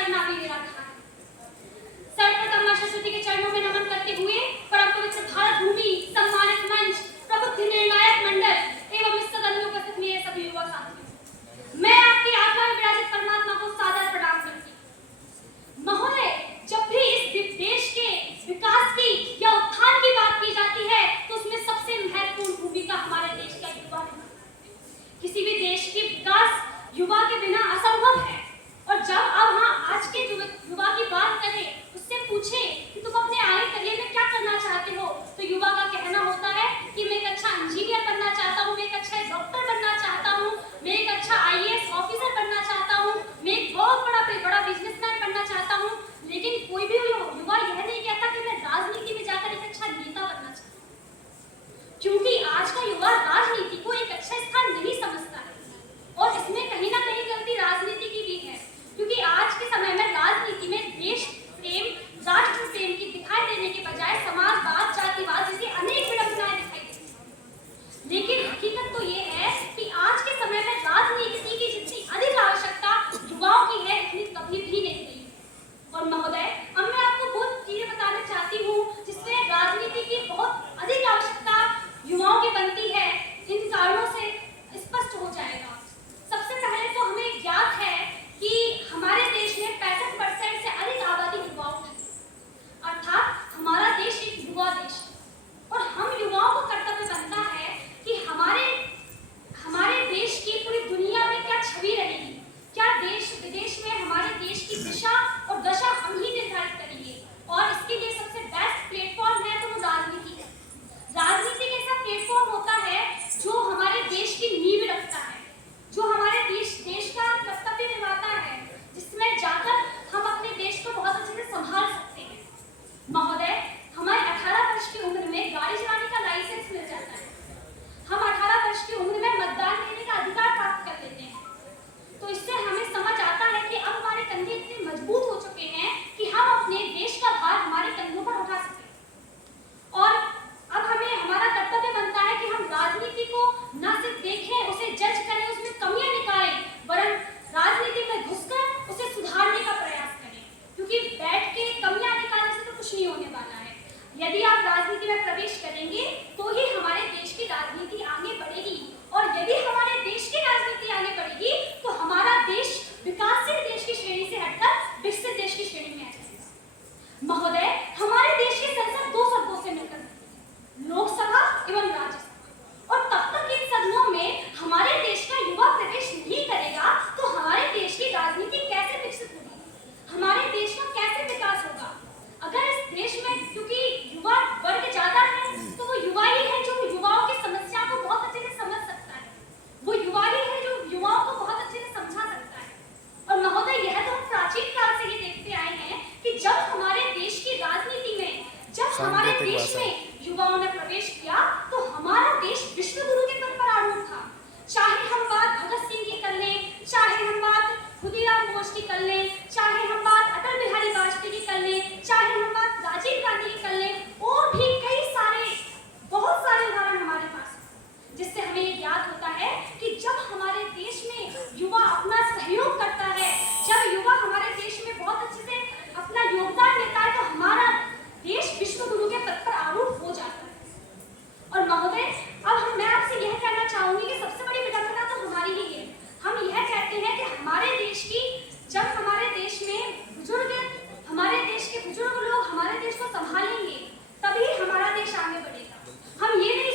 करना भी निराधार है। सर्वप्रथम मां सरस्वती के चरणों में नमन करते हुए परम पवित्र भारत भूमि, सम्मानित मंच, प्रबुद्ध निर्णायक मंडल एवं इस सदन में उपस्थित मेरे सभी युवा साथियों, मैं आपकी आत्मा में विराजित परमात्मा को सादर प्रणाम करती हूँ। महोदय, जब भी इस देश के विकास की या उत्थान की बात की जाती है तो उसमें सबसे महत्वपूर्ण भूमिका हमारे देश का युवा है। किसी भी देश की विकास युवा के बिना असंभव है। और जब अब हाँ आज के युवा की बात करें, उससे पूछे कि तुम अपने आगे करियर में क्या करना चाहते हो, तो युवा का कहना होता है कि मैं एक अच्छा इंजीनियर बनना चाहता हूँ, मैं एक अच्छा डॉक्टर बनना चाहता हूँ, मैं एक अच्छा आईएएस ऑफिसर बनना चाहता हूँ, मैं एक बहुत बड़ा बिजनेसमैन बनना चाहता हूँ। लेकिन कोई भी युवा यह नहीं कहता कि मैं राजनीति में जाकर एक अच्छा नेता बनना चाहता हूँ, क्योंकि आज का युवा राजनीति को एक अच्छा स्थान नहीं समझता है। और इसमें कहीं ना कहीं गलती राजनीति की भी है, क्योंकि आज के समय में राजनीति में देश प्रेम, राष्ट्र प्रेम की दिखाई देने के बजाय समाजवाद, जातिवाद जैसी अनेक विडंबनाएं दिखाई देती हैं। लेकिन हकीकत तो ये है कि आज के समय में राजनीति की जितनी अधिक आवश्यकता युवाओं की है, इतनी कभी भी नहीं रही। और महोदय, अब मैं आपको बहुत चीजें बताना चाहती हूँ जिससे राजनीति की बहुत अधिक आवश्यकता युवाओं की बनती है, इन कारणों से स्पष्ट हो जाएगा। सबसे पहले तो हमें ज्ञात है कि हमारे देश में 65% से अधिक आबादी युवाओं की, अर्थात हमारा देश एक युवा देश है। और हम युवाओं को कर्तव्य बनता है कि हमारे देश की पूरी दुनिया में क्या छवि रहेगी, क्या देश विदेश में हमारे देश की दिशा और दशा हम ही निर्धारित करेंगे। और इसके लिए सबसे बेस्ट प्लेटफॉर्म है तो वो राजनीति है। राजनीति एक ऐसा प्लेटफॉर्म होता है जो हमारे देश की नींव रखता है, जो हमारे देश का कर्तव्य निभाता है, जिसमें जाकर हम अपने देश को बहुत अच्छे से संभाल सकते हैं। महोदय, हमारे 18 वर्ष की उम्र में गाड़ी चलाने का लाइसेंस मिल जाता है। हम 18 वर्ष की उम्र में मतदान देने का अधिकार प्राप्त कर लेते हैं। तो इससे हमें समझ आता है कि अब हमारे कंधे इतने मजबूत हो चुके हैं कि हम अपने देश का भार हमारे कंधों पर उठा सकें। और अब हमें हमारा कर्तव्य बनता है कि हम राजनीति को न सिर्फ देखें, उसे जज करें, उसमें कमियां निकालें, वरन राजनीति में घुसकर उसे सुधारने का प्रयास करें। क्योंकि बैठ के कमियां निकालने से तो कुछ नहीं होने वाला है। यदि आप राजनीति में प्रवेश करेंगे तो ही हमारे देश की राजनीति आगे बढ़ेगी। और यदि हमारे देश की राजनीति आगे बढ़ेगी तो हमारा देश विकासशील देश की श्रेणी से हटकर विकसित देश की श्रेणी में आ जाएगा। महोदय, हमारे देश की संसद 2 सदनों से मिलकर लोकसभा एवं राज्यसभा, और तब तक इन सदनों में हमारे देश का युवा प्रवेश नहीं करेगा तो हमारे देश की राजनीति कैसे विकसित होगी, हमारे देश का कैसे विकास होगा। अगर इस देश में क्योंकि युवा वर्ग ज्यादा है तो वो युवा ही है जो युवाओं की समस्या को बहुत अच्छे से समझ सकता है, वो युवा ही है जो युवाओं को बहुत अच्छे से समझा सकता है। और महोदय, यह तो हम प्राचीन काल से ही देखते आए हैं कि जब हमारे देश की राजनीति में, जब हमारे देश में युवाओं ने प्रवेश किया तो हमारा देश विश्व गुरु के पद पर आरूढ़ था। चाहे हम बात भगत सिंह की कर लें, चाहे हम बात खुदीराम बोस की कर लें, चाहे हम बात अटल बिहारी वाजपेयी की कर लें, चाहे हम बात राजीव गांधी की कर लें, और भी कई सारे बहुत सारे उदाहरण हमारे पास हैं, जिससे हमें ये याद होता है कि जब हमारे देश में युवा अपना सहयोग करता है, जब युवा हमारे देश में बहुत अच्छे से अपना योगदान देता है तो हमारा देश विश्व गुरु के पद पर आरूढ़ हो जाता है। और महोदय, अब मैं आपसे यह कहना चाहूंगी कि सबसे बड़ी विडंबना तो हमारी ही है। हम यह कहते हैं कि हमारे देश की, जब हमारे देश में बुजुर्ग, हमारे देश के बुजुर्ग लोग हमारे देश को संभालेंगे तभी हमारा देश आगे बढ़ेगा। हम ये नहीं